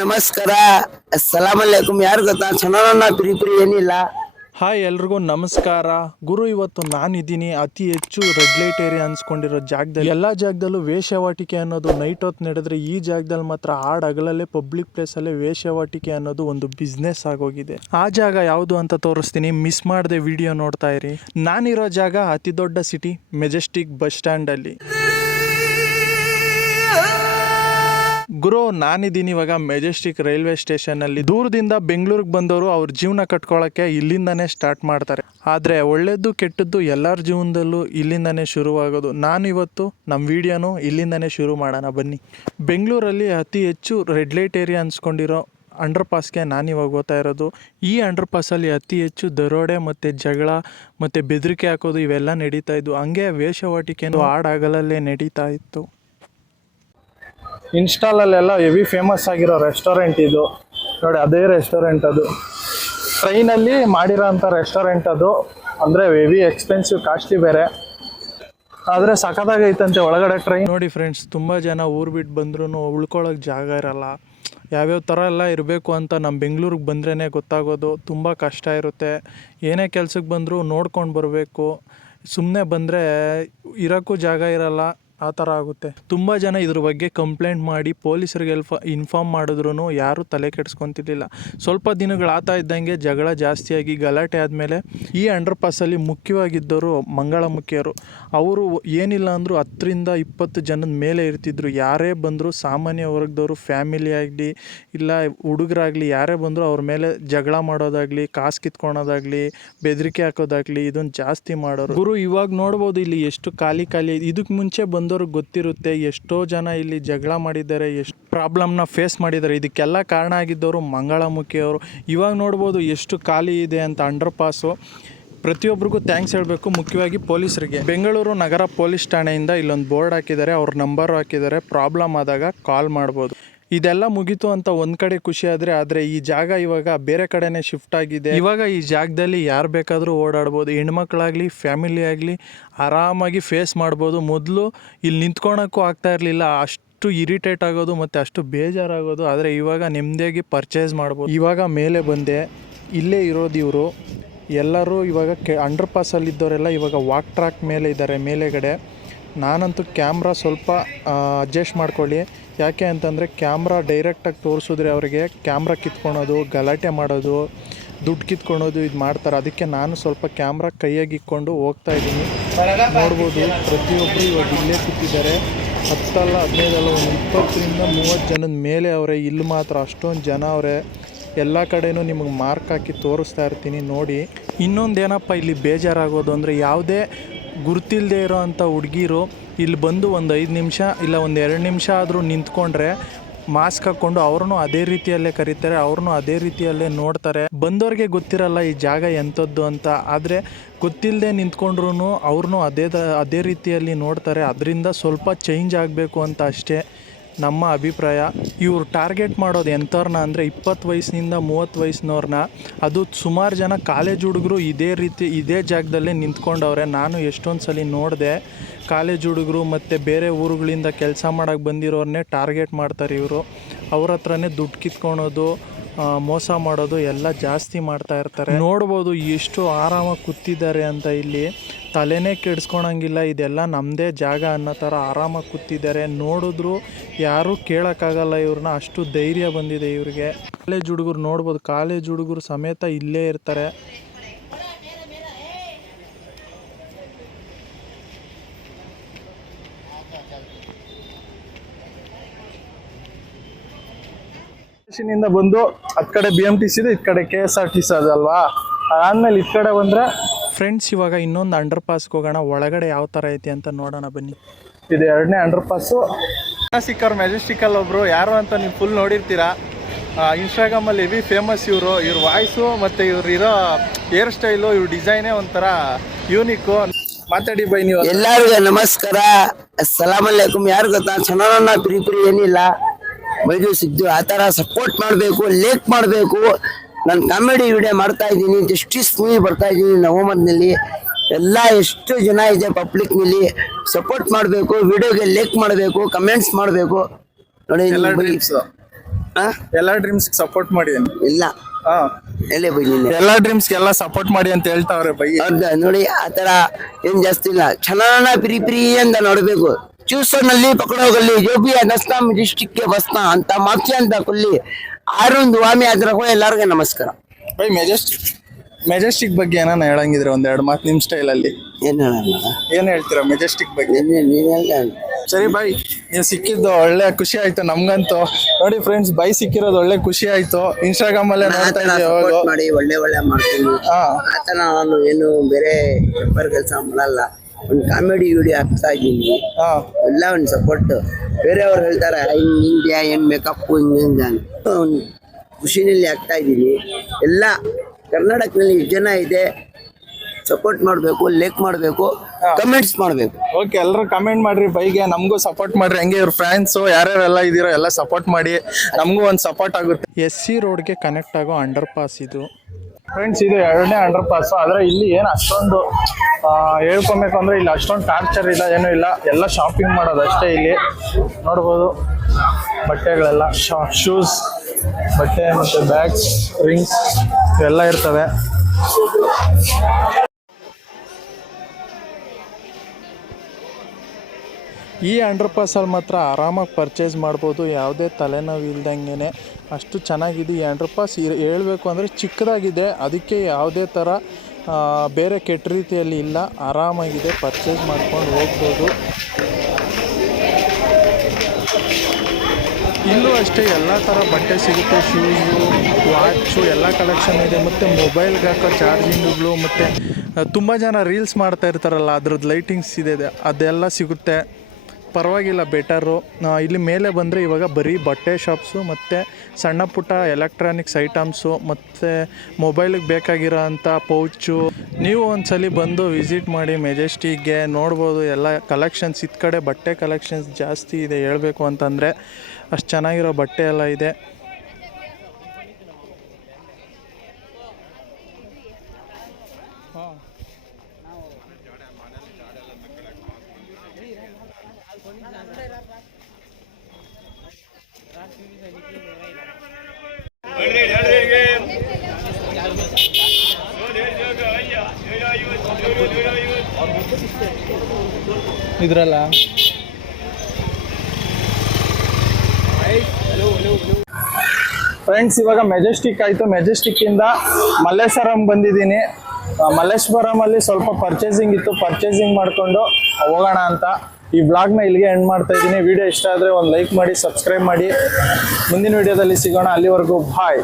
ನಮಸ್ಕಾರ. ಅಸ್ಸಲಾಮ್ ಅಲೈಕುಮ್. ಯಾರು ಗೊತ್ತಾ? ಚೆನ್ನಾಗ ಪ್ರೀ ಪ್ರೀ ಏನಿಲ್ಲ. ಹಾಯ್ ಎಲ್ರಿಗೂ ನಮಸ್ಕಾರ. ಗುರು, ಇವತ್ತು ನಾನಿದ್ದೀನಿ ಅತಿ ಹೆಚ್ಚು ರೆಡ್ ಲೈಟ್ ಏರಿಯಾ ಅನ್ಸ್ಕೊಂಡಿರೋ ಜಾಗದಲ್ಲಿ. ಎಲ್ಲ ಜಾಗದಲ್ಲೂ ವೇಷವಾಟಿಕೆ ಅನ್ನೋದು ನೈಟ್ ಹೊತ್ತು ನಡೆದ್ರೆ ಈ ಜಾಗದಲ್ಲಿ ಮಾತ್ರ ಹಾಡ್ ಹಗಲಲ್ಲೇ ಪಬ್ಲಿಕ್ ಪ್ಲೇಸಲ್ಲೇ ವೇಷವಾಟಿಕೆ ಅನ್ನೋದು ಒಂದು ಬಿಸ್ನೆಸ್ ಆಗೋಗಿದೆ. ಆ ಜಾಗ ಯಾವುದು ಅಂತ ತೋರಿಸ್ತೀನಿ. ಮಿಸ್ ಮಾಡದೆ ವಿಡಿಯೋ ನೋಡ್ತಾ ಇರಿ. ನಾನಿರೋ ಜಾಗ ಅತಿ ದೊಡ್ಡ ಸಿಟಿ, ಮೆಜೆಸ್ಟಿಕ್ ಬಸ್ ಸ್ಟ್ಯಾಂಡಲ್ಲಿ. ಗುರು, ನಾನಿದ್ದೀನಿ ಇವಾಗ ಮೆಜೆಸ್ಟಿಕ್ ರೈಲ್ವೆ ಸ್ಟೇಷನಲ್ಲಿ ದೂರದಿಂದ ಬೆಂಗಳೂರಿಗೆ ಬಂದವರು ಅವ್ರ ಜೀವನ ಕಟ್ಕೊಳ್ಳೋಕ್ಕೆ ಇಲ್ಲಿಂದನೇ ಸ್ಟಾರ್ಟ್ ಮಾಡ್ತಾರೆ. ಆದರೆ ಒಳ್ಳೆಯದು ಕೆಟ್ಟದ್ದು ಎಲ್ಲರ ಜೀವನದಲ್ಲೂ ಇಲ್ಲಿಂದನೇ ಶುರುವಾಗೋದು. ನಾನು ಇವತ್ತು ನಮ್ಮ ವಿಡಿಯೋನು ಇಲ್ಲಿಂದನೇ ಶುರು ಮಾಡೋಣ, ಬನ್ನಿ. ಬೆಂಗಳೂರಲ್ಲಿ ಅತಿ ಹೆಚ್ಚು ರೆಡ್ ಲೈಟ್ ಏರಿಯಾ ಅನ್ಸ್ಕೊಂಡಿರೋ ಅಂಡರ್ ಪಾಸ್ಗೆ ನಾನಿವಾಗ ಹೋಗ್ತಾ ಇರೋದು. ಈ ಅಂಡರ್ ಪಾಸಲ್ಲಿ ಅತಿ ಹೆಚ್ಚು ದರೋಡೆ ಮತ್ತು ಜಗಳ ಮತ್ತು ಬೆದರಿಕೆ ಹಾಕೋದು ಇವೆಲ್ಲ ನಡೀತಾ ಇದ್ವು. ಹಂಗೆ ವೇಷವಾಟಿಕೆನೂ ಹಾಡಾಗಲಲ್ಲೇ ನಡೀತಾ ಇತ್ತು. ಇನ್ಸ್ಟಾಲಲ್ಲೆಲ್ಲ ಹೆವಿ ಫೇಮಸ್ ಆಗಿರೋ ರೆಸ್ಟೋರೆಂಟ್ ಇದು. ನೋಡಿ, ಅದೇ ರೆಸ್ಟೋರೆಂಟ್ ಅದು. ಟ್ರೈನಲ್ಲಿ ಮಾಡಿರೋ ಅಂಥ ರೆಸ್ಟೋರೆಂಟ್ ಅದು. ಅಂದರೆ ಹೆವಿ ಎಕ್ಸ್ಪೆನ್ಸಿವ್ ಕಾಸ್ಟ್ಲಿ ಬೇರೆ. ಆದರೆ ಸಖತ್ತಾಗೈತಂತೆ ಒಳಗಡೆ ಟ್ರೈನ್ ನೋಡಿ ಫ್ರೆಂಡ್ಸ್ ತುಂಬ ಜನ ಊರು ಬಿಟ್ಟು ಬಂದ್ರೂ ಉಳ್ಕೊಳ್ಳೋಕೆ ಜಾಗ ಇರಲ್ಲ. ಯಾವ್ಯಾವ ಥರ ಎಲ್ಲ ಇರಬೇಕು ಅಂತ ನಮ್ಮ ಬೆಂಗಳೂರಿಗೆ ಬಂದ್ರೇ ಗೊತ್ತಾಗೋದು. ತುಂಬ ಕಷ್ಟ ಇರುತ್ತೆ. ಏನೇ ಕೆಲ್ಸಕ್ಕೆ ಬಂದರೂ ನೋಡ್ಕೊಂಡು ಬರಬೇಕು. ಸುಮ್ಮನೆ ಬಂದರೆ ಇರೋಕ್ಕೂ ಜಾಗ ಇರಲ್ಲ. ಆ ಥರ ಆಗುತ್ತೆ. ತುಂಬ ಜನ ಇದ್ರ ಬಗ್ಗೆ ಕಂಪ್ಲೇಂಟ್ ಮಾಡಿ ಪೊಲೀಸರಿಗೆ ಎಲ್ಫ ಇನ್ಫಾರ್ಮ್ ಮಾಡಿದ್ರು ಯಾರೂ ತಲೆ ಕೆಡಿಸ್ಕೊತಿರ್ಲಿಲ್ಲ. ಸ್ವಲ್ಪ ದಿನಗಳಾತಾ ಇದ್ದಂಗೆ ಜಗಳ ಜಾಸ್ತಿಯಾಗಿ ಗಲಾಟೆ ಆದಮೇಲೆ ಈ ಅಂಡರ್ ಪಾಸಲ್ಲಿ ಮುಖ್ಯವಾಗಿದ್ದವರು ಮಂಗಳಮುಖಿಯರು. ಅವರು ಏನಿಲ್ಲ ಅಂದರೂ ಹತ್ತರಿಂದ ಇಪ್ಪತ್ತು ಜನದ ಮೇಲೆ ಇರ್ತಿದ್ರು. ಯಾರೇ ಬಂದರೂ ಸಾಮಾನ್ಯ ವರ್ಗದವರು ಫ್ಯಾಮಿಲಿ ಆಗಲಿ, ಇಲ್ಲ ಹುಡುಗರಾಗಲಿ, ಯಾರೇ ಬಂದರೂ ಅವ್ರ ಮೇಲೆ ಜಗಳ ಮಾಡೋದಾಗಲಿ, ಕಾಸು ಕಿತ್ಕೊಳೋದಾಗಲಿ, ಬೆದರಿಕೆ ಹಾಕೋದಾಗಲಿ ಇದನ್ನು ಜಾಸ್ತಿ ಮಾಡೋರು. ಗುರು ಇವಾಗ ನೋಡ್ಬೋದು ಇಲ್ಲಿ ಎಷ್ಟು ಖಾಲಿ ಖಾಲಿ. ಇದಕ್ಕೆ ಮುಂಚೆ ಬಂದವ್ರಿಗೆ ಗೊತ್ತಿರುತ್ತೆ, ಎಷ್ಟೋ ಜನ ಇಲ್ಲಿ ಜಗಳ ಮಾಡಿದ್ದಾರೆ, ಎಷ್ಟು ಪ್ರಾಬ್ಲಮ್ನ ಫೇಸ್ ಮಾಡಿದ್ದಾರೆ. ಇದಕ್ಕೆಲ್ಲ ಕಾರಣ ಆಗಿದ್ದವರು ಮಂಗಳಮುಖಿಯವರು ಇವಾಗ ನೋಡ್ಬೋದು ಎಷ್ಟು ಖಾಲಿ ಇದೆ ಅಂತ ಅಂಡರ್ ಪಾಸು ಪ್ರತಿಯೊಬ್ಬರಿಗೂ ಥ್ಯಾಂಕ್ಸ್ ಹೇಳಬೇಕು. ಮುಖ್ಯವಾಗಿ ಪೊಲೀಸರಿಗೆ. ಬೆಂಗಳೂರು ನಗರ ಪೊಲೀಸ್ ಠಾಣೆಯಿಂದ ಇಲ್ಲೊಂದು ಬೋರ್ಡ್ ಹಾಕಿದ್ದಾರೆ. ಅವ್ರ ನಂಬರ್ ಹಾಕಿದ್ದಾರೆ. ಪ್ರಾಬ್ಲಮ್ ಆದಾಗ ಕಾಲ್ ಮಾಡ್ಬೋದು. ಇದೆಲ್ಲ ಮುಗೀತು ಅಂತ ಒಂದು ಕಡೆ ಖುಷಿ ಆದರೆ ಆದರೆ ಈ ಜಾಗ ಇವಾಗ ಬೇರೆ ಕಡೆನೆ ಶಿಫ್ಟ್ ಆಗಿದೆ. ಇವಾಗ ಈ ಜಾಗದಲ್ಲಿ ಯಾರು ಬೇಕಾದರೂ ಓಡಾಡ್ಬೋದು, ಹೆಣ್ಮಕ್ಳಾಗಲಿ ಫ್ಯಾಮಿಲಿ ಆಗಲಿ ಆರಾಮಾಗಿ ಫೇಸ್ ಮಾಡ್ಬೋದು. ಮೊದಲು ಇಲ್ಲಿ ನಿಂತ್ಕೊಳಕ್ಕೂ ಆಗ್ತಾ ಇರಲಿಲ್ಲ. ಅಷ್ಟು ಇರಿಟೇಟ್ ಆಗೋದು ಮತ್ತು ಅಷ್ಟು ಬೇಜಾರಾಗೋದು. ಆದರೆ ಇವಾಗ ನೆಮ್ಮದಿಯಾಗಿ ಪರ್ಚೇಸ್ ಮಾಡ್ಬೋದು. ಇವಾಗ ಮೇಲೆ ಬಂದೆ, ಇಲ್ಲೇ ಇರೋದು ಇವರು. ಎಲ್ಲರೂ ಇವಾಗ ಕೆ ಅಂಡರ್ ಪಾಸಲ್ಲಿದ್ದವರೆಲ್ಲ ಇವಾಗ ವಾಕ್ ಟ್ರ್ಯಾಕ್ ಮೇಲೆ ಇದ್ದಾರೆ, ಮೇಲೆಗಡೆ. ನಾನಂತೂ ಕ್ಯಾಮ್ರಾ ಸ್ವಲ್ಪ ಅಡ್ಜಸ್ಟ್ ಮಾಡ್ಕೊಳ್ಳಿ. ಯಾಕೆ ಅಂತಂದರೆ ಕ್ಯಾಮ್ರಾ ಡೈರೆಕ್ಟಾಗಿ ತೋರಿಸಿದ್ರೆ ಅವರಿಗೆ ಕ್ಯಾಮ್ರಾ ಕಿತ್ಕೊಳೋದು, ಗಲಾಟೆ ಮಾಡೋದು, ದುಡ್ಡು ಕಿತ್ಕೊಳೋದು ಇದು ಮಾಡ್ತಾರೆ. ಅದಕ್ಕೆ ನಾನು ಸ್ವಲ್ಪ ಕ್ಯಾಮ್ರಾ ಕೈಯಾಗಿ ಇಕ್ಕೊಂಡು ಹೋಗ್ತಾ ಇದ್ದೀನಿ. ನೋಡ್ಬೋದು ಪ್ರತಿಯೊಬ್ಬರು ಇವಾಗ ಇಲ್ಲೇ ಕೂತಿದ್ದಾರೆ. ಹತ್ತಲ್ಲ ಹದಿನೈದಲ್ಲ ಒಂದು ಇಪ್ಪತ್ತರಿಂದ ಮೂವತ್ತು ಜನದ ಮೇಲೆ ಅವರೇ, ಇಲ್ಲಿ ಮಾತ್ರ ಅಷ್ಟೊಂದು ಜನ ಅವರೇ. ಎಲ್ಲ ಕಡೆನೂ ನಿಮಗೆ ಮಾರ್ಕ್ ಹಾಕಿ ತೋರಿಸ್ತಾ ಇರ್ತೀನಿ, ನೋಡಿ. ಇನ್ನೊಂದು ಏನಪ್ಪ ಇಲ್ಲಿ ಬೇಜಾರಾಗೋದು ಅಂದರೆ, ಯಾವುದೇ ಗುರ್ತಿಲ್ಲದೆ ಇರೋ ಅಂಥ ಹುಡುಗಿರು ಇಲ್ಲಿ ಬಂದು ಒಂದು ಐದು ನಿಮಿಷ ಇಲ್ಲ ಒಂದು ಎರಡು ನಿಮಿಷ ಆದರೂ ನಿಂತ್ಕೊಂಡ್ರೆ ಮಾಸ್ಕ್ ಹಾಕ್ಕೊಂಡು ಅವ್ರನ್ನೂ ಅದೇ ರೀತಿಯಲ್ಲೇ ಕರೀತಾರೆ ಅವ್ರನ್ನೂ ಅದೇ ರೀತಿಯಲ್ಲೇ ನೋಡ್ತಾರೆ. ಬಂದವ್ರಿಗೆ ಗೊತ್ತಿರಲ್ಲ ಈ ಜಾಗ ಎಂಥದ್ದು ಅಂತ. ಆದರೆ ಗೊತ್ತಿಲ್ಲದೆ ನಿಂತ್ಕೊಂಡ್ರೂ ಅವ್ರನ್ನೂ ಅದೇ ಅದೇ ರೀತಿಯಲ್ಲಿ ನೋಡ್ತಾರೆ. ಅದರಿಂದ ಸ್ವಲ್ಪ ಚೇಂಜ್ ಆಗಬೇಕು ಅಂತ ಅಷ್ಟೇ. ನಮ್ಮ ಅಭಿಪ್ರಾಯ, ಇವ್ರು ಟಾರ್ಗೆಟ್ ಮಾಡೋದು ಎಂಥವ್ರನ್ನ ಅಂದರೆ ಇಪ್ಪತ್ತು ವಯಸ್ಸಿನಿಂದ ಮೂವತ್ತು ವಯಸ್ಸಿನವ್ರನ್ನ ಅದು ಸುಮಾರು ಜನ ಕಾಲೇಜ್ ಹುಡುಗರು ಇದೇ ರೀತಿ, ಇದೇ ಜಾಗದಲ್ಲೇ ನಿಂತ್ಕೊಂಡವ್ರೆ. ನಾನು ಎಷ್ಟೊಂದು ಸಲ ನೋಡಿದೆ, ಕಾಲೇಜ್ ಹುಡುಗರು ಮತ್ತು ಬೇರೆ ಊರುಗಳಿಂದ ಕೆಲಸ ಮಾಡೋಕ್ಕೆ ಬಂದಿರೋರನ್ನೇ ಟಾರ್ಗೆಟ್ ಮಾಡ್ತಾರೆ ಇವರು. ಅವ್ರ ಹತ್ರನೇ ದುಡ್ಡು ಕಿತ್ಕೊಳೋದು ಮೋಸ ಮಾಡೋದು ಎಲ್ಲ ಜಾಸ್ತಿ ಮಾಡ್ತಾ ಇರ್ತಾರೆ. ನೋಡ್ಬೋದು ಎಷ್ಟು ಆರಾಮಾಗಿ ಕೂತಿದ್ದಾರೆ ಅಂತ ಇಲ್ಲಿ. ತಲೆನೇ ಕೆಡಿಸ್ಕೊಳಂಗಿಲ್ಲ ಇದೆಲ್ಲ ನಮ್ಮದೇ ಜಾಗ ಅನ್ನೋ ಥರ ಆರಾಮಾಗಿ ಕೂತಿದ್ದಾರೆ. ನೋಡಿದ್ರು ಯಾರೂ ಕೇಳೋಕ್ಕಾಗಲ್ಲ ಇವ್ರನ್ನ, ಅಷ್ಟು ಧೈರ್ಯ ಬಂದಿದೆ ಇವ್ರಿಗೆ. ಕಾಲೇಜ್ ಹುಡುಗರು ನೋಡ್ಬೋದು, ಕಾಲೇಜ್ ಹುಡುಗರು ಸಮೇತ ಇಲ್ಲೇ ಇರ್ತಾರೆ. ಬಂದು ಹತ್ ಕಡೆ ಬಿ ಎಂ ಟಿ ಸಿ ಇದೆ ಈ ಕಡೆ K S R T C ಅದಲ್ವಾ? ಅದಾದ್ಮೇಲೆ ಈ ಕಡೆ ಬಂದ್ರೆ ಫ್ರೆಂಡ್ಸ್ ಇವಾಗ ಇನ್ನೊಂದು ಅಂಡರ್ ಪಾಸ್ ಹೋಗೋಣ. ಒಳಗಡೆ ಯಾವ ತರ ಐತಿ ಅಂತ ನೋಡೋಣ ಬನ್ನಿ. ಇದು ಎರಡನೇ ಅಂಡರ್ ಪಾಸು ಸಿಕ್ಕವ್ರು ಮೆಜೆಸ್ಟಿಕಲ್ ಒಬ್ರು ಯಾರು ಅಂತ ನೀವು ಫುಲ್ ನೋಡಿರ್ತೀರಾ? ಇನ್ಸ್ಟಾಗ್ರಾಮಲ್ಲಿ ಹೆವಿ ಫೇಮಸ್ ಇವರು. ಇವ್ರ ವಾಯ್ಸು ಮತ್ತೆ ಇವ್ರು ಇರೋ ಹೇರ್ ಸ್ಟೈಲು ಇವ್ರ ಡಿಸೈನೇ ಒಂಥರ ಯೂನಿಕ್ ಮಾತಾಡಿ ಬೈ ನೀವು. ಎಲ್ಲರಿಗೂ ನಮಸ್ಕಾರ. ಸಲಾಮ್ ಅಲೈಕುಮ್ ಯಾರು ಗೊತ್ತಾ? ಚೆನ್ನಾನ ಪ್ರೀತಿ ಪಿರಿ ಏನಿಲ್ಲ. ಮೈದು ಸಿದ್ದು ಆ ಥರ ಸಪೋರ್ಟ್ ಮಾಡಬೇಕು ಲೇಕ್ ಮಾಡಬೇಕು. ನಾನು ಕಾಮಿಡಿ ವಿಡಿಯೋ ಮಾಡ್ತಾ ಇದ್ದೀನಿ ಜಸ್ಟಿಸ್ ಮೂವಿ ಬರ್ತಾ ಇದ್ದೀನಿ ನವಂಬರ್ನಲ್ಲಿ. ಎಲ್ಲ ಎಷ್ಟು ಜನ ಇದೆ ಪಬ್ಲಿಕ್ನಲ್ಲಿ ಸಪೋರ್ಟ್ ಮಾಡಬೇಕು ವಿಡಿಯೋಗೆ ಲೈಕ್ ಮಾಡಬೇಕು ಕಮೆಂಟ್ಸ್ ಮಾಡಬೇಕು. ನೋಡಿ ಎಲ್ಲ ಡ್ರೀಮ್ಸ್? ಎಲ್ಲ ಡ್ರೀಮ್ಸ್ ಸಪೋರ್ಟ್ ಮಾಡಿದ್ದೀನಿ. ಇಲ್ಲ. ಹಾ. ಎಲ್ಲಿ ಬೈ ಎಲ್ಲ ಡ್ರೀಮ್ಸ್ ಎಲ್ಲ ಸಪೋರ್ಟ್ ಮಾಡಿ ಅಂತ ಹೇಳ್ತಾವ್ರೆ ಬೈ. ಹೌದಾ? ನೋಡಿ ಆ ಥರ ಏನ್ ಜಾಸ್ತಿ ಇಲ್ಲ. ಚೆನ್ನಾನ ಪ್ರಿ ಪ್ರಿ ಅಂತ ನೋಡ್ಬೇಕು. ಚೂಸರ್ನಲ್ಲಿ ಪಕಡೋಗಲ್ಲಿ ಜೋಬಿಯ ನಸ್ತಾಮ್ ಡಿಸ್ಟಿಕ್ಗೆ ಬಸ್ನ ಅಂತ ಮಾಕ್ಷಿ ಅಂತ ಕೊಲ್ಲಿ. ಆರೊಂದು ವಾಮಿ ಆದ್ರ ಕೂಡ ಎಲ್ಲರಿಗೂ ನಮಸ್ಕಾರ. ಬೈ ಮೆಜೆಸ್ಟಿಕ್ ಮೆಜೆಸ್ಟಿಕ್ ಬಗ್ಗೆ ಏನಾನ ಹೇಳಂಗಿದ್ರೆ ಒಂದೆರಡು ಮಾತು ನಿಮ್ಮ ಸ್ಟೈಲಲ್ಲಿ. ಏನು ಹೇಳೋಣ? ಏನು ಹೇಳ್ತೀರಾ ಮೆಜೆಸ್ಟಿಕ್ ಬಗ್ಗೆ? ನೀನೆಲ್ಲ ಸರಿ ಬೈ ನೀವು ಸಿಕ್ಕಿದ್ದು ಒಳ್ಳೆ ಖುಷಿ ಆಯ್ತು ನಮ್ಗಂತೂ. ನೋಡಿ ಫ್ರೆಂಡ್ಸ್ ಬೈ ಸಿಕ್ಕಿರೋದು ಒಳ್ಳೆ ಖುಷಿ ಆಯ್ತು. ಇನ್ಸ್ಟಾಗ್ರಾಮ್ ಅಲ್ಲೇ ನೋಡ್ತಾ ಇದ್ದೀವಿ ಮಾಡಿ ಒಳ್ಳೆ ಒಳ್ಳೆ ಮಾಡ್ತೀನಿ. ಹಾ. ಆತರ ನಾನು ಏನು ಬೇರೆ ಕೆಲಸ ಮಾಡಲ್ಲ. ಒಂದು ಕಾಮಿಡಿ ವಿಡಿಯೋ ಹಾಕ್ತಾ ಇದ್ದೀನಿ. ಹಾ. ಎಲ್ಲ ಒಂದು ಸಪೋರ್ಟ್ ಬೇರೆಯವ್ರು ಹೇಳ್ತಾರೆ ಹಿಂಗ್ ಏನು ಮೇಕಪ್ ಹಿಂಗೆ ಹಿಂಗೆ ಒಂದು ಖುಷಿನಲ್ಲಿ ಆಗ್ತಾ ಇದ್ದೀನಿ. ಎಲ್ಲ ಕರ್ನಾಟಕದಲ್ಲಿ ಜನ ಇದೆ. ಸಪೋರ್ಟ್ ಮಾಡಬೇಕು ಲೈಕ್ ಮಾಡಬೇಕು ಕಮೆಂಟ್ಸ್ ಮಾಡಬೇಕು. ಓಕೆ ಎಲ್ಲರೂ ಕಮೆಂಟ್ ಮಾಡ್ರಿ ಬೈಗೆ. ನಮಗೂ ಸಪೋರ್ಟ್ ಮಾಡ್ರಿ. ಹಂಗೆ ಇವ್ರ ಫ್ಯಾನ್ಸು ಯಾರ್ಯಾರೆಲ್ಲ ಇದ್ದೀರೋ ಎಲ್ಲ ಸಪೋರ್ಟ್ ಮಾಡಿ. ನಮಗೂ ಒಂದು ಸಪೋರ್ಟ್ ಆಗುತ್ತೆ. ಎಸ್ ಸಿ ರೋಡ್ಗೆ ಕನೆಕ್ಟ್ ಆಗೋ ಅಂಡರ್ ಪಾಸ್ ಇದು. ಫ್ರೆಂಡ್ಸ್ ಇದು ಎರಡನೇ ಅಂಡರ್ ಪಾಸ್ ಆದರೆ ಇಲ್ಲಿ ಏನು ಅಷ್ಟೊಂದು ಹೇಳ್ಕೊಬೇಕು ಅಂದರೆ ಇಲ್ಲಿ ಅಷ್ಟೊಂದು ಟಾರ್ಚರ್ ಇಲ್ಲ, ಏನೂ ಇಲ್ಲ. ಎಲ್ಲ ಶಾಪಿಂಗ್ ಮಾಡೋದು ಅಷ್ಟೇ ಇಲ್ಲಿ. ನೋಡ್ಬೋದು. ಬಟ್ಟೆಗಳೆಲ್ಲ ಶಾ ಶೂಸ್ ಬಟ್ಟೆ ಮತ್ತು ಬ್ಯಾಗ್ಸ್ ರಿಂಗ್ಸ್ ಇವೆಲ್ಲ ಇರ್ತವೆ. ಈ ಅಂಡರ್ ಪಾಸಲ್ಲಿ ಮಾತ್ರ ಆರಾಮಾಗಿ ಪರ್ಚೇಸ್ ಮಾಡ್ಬೋದು. ಯಾವುದೇ ತಲೆನೋವು ಇಲ್ದಂಗೆ ಅಷ್ಟು ಚೆನ್ನಾಗಿದೆ ಈ ಅಂಡರ್ ಪಾಸ್ ಹೇಳಬೇಕು ಅಂದರೆ ಚಿಕ್ಕದಾಗಿದೆ. ಅದಕ್ಕೆ ಯಾವುದೇ ಥರ ಬೇರೆ ಕೆಟ್ಟ ರೀತಿಯಲ್ಲಿ ಇಲ್ಲ. ಆರಾಮಾಗಿದೆ. ಪರ್ಚೇಸ್ ಮಾಡ್ಕೊಂಡು ಹೋಗ್ಬೋದು. ಇಲ್ಲೂ ಅಷ್ಟೇ ಎಲ್ಲ ಥರ ಬಟ್ಟೆ ಸಿಗುತ್ತೆ. ಶೂಸು, ವಾಚು, ಎಲ್ಲ ಕಲೆಕ್ಷನ್ ಇದೆ. ಮತ್ತು ಮೊಬೈಲ್ಗೆ ಹಾಕೋ ಚಾರ್ಜಿಂಗ್ಗಳು, ಮತ್ತು ತುಂಬ ಜನ ರೀಲ್ಸ್ ಮಾಡ್ತಾ ಇರ್ತಾರಲ್ಲ, ಅದ್ರದ್ದು ಲೈಟಿಂಗ್ಸ್ ಇದೆ, ಅದೆಲ್ಲ ಸಿಗುತ್ತೆ. ಪರವಾಗಿಲ್ಲ ಬೆಟರು ಇಲ್ಲಿ ಮೇಲೆ ಬಂದರೆ ಇವಾಗ ಬರೀ ಬಟ್ಟೆ ಶಾಪ್ಸು ಮತ್ತು ಸಣ್ಣ ಪುಟ್ಟ ಎಲೆಕ್ಟ್ರಾನಿಕ್ಸ್ ಐಟಮ್ಸು ಮತ್ತು ಮೊಬೈಲಿಗೆ ಬೇಕಾಗಿರೋ ಅಂಥ ಪೌಚು ನೀವು ಒಂದ್ಸಲಿ ಬಂದು ವಿಸಿಟ್ ಮಾಡಿ ಮೆಜೆಸ್ಟಿಗೆ ನೋಡ್ಬೋದು, ಎಲ್ಲ ಕಲೆಕ್ಷನ್ಸ್ ಇತ್ತು ಕಡೆ ಬಟ್ಟೆ ಕಲೆಕ್ಷನ್ಸ್ ಜಾಸ್ತಿ ಇದೆ ಹೇಳಬೇಕು ಅಂತಂದರೆ ಅಷ್ಟು ಚೆನ್ನಾಗಿರೋ ಬಟ್ಟೆ ಎಲ್ಲ ಇದೆ. ಇದ್ರಲ್ಲ. ಫ್ರೆಂಡ್ಸ್ ಇವಾಗ ಮೆಜೆಸ್ಟಿಕ್ ಆಯಿತು. ಮೆಜೆಸ್ಟಿಕ್ಕಿಂದ ಮಲ್ಲೇಶ್ವರಂ ಬಂದಿದ್ದೀನಿ. ಮಲ್ಲೇಶ್ವರಂ ಮಲ್ಲೇಶ್ವರಮಲ್ಲಿ ಸ್ವಲ್ಪ ಪರ್ಚೇಸಿಂಗ್ ಇತ್ತು. ಪರ್ಚೇಸಿಂಗ್ ಮಾಡಿಕೊಂಡು ಹೋಗೋಣ ಅಂತ ಈ ಬ್ಲಾಗ್ನ ಇಲ್ಲಿಗೆ ಎಂಡ್ ಮಾಡ್ತಾ ಇದ್ದೀನಿ. ವಿಡಿಯೋ ಇಷ್ಟ ಆದರೆ ಒಂದು ಲೈಕ್ ಮಾಡಿ ಸಬ್ಸ್ಕ್ರೈಬ್ ಮಾಡಿ. ಮುಂದಿನ ವಿಡಿಯೋದಲ್ಲಿ ಸಿಗೋಣ. ಅಲ್ಲಿವರೆಗೂ ಬಾಯ್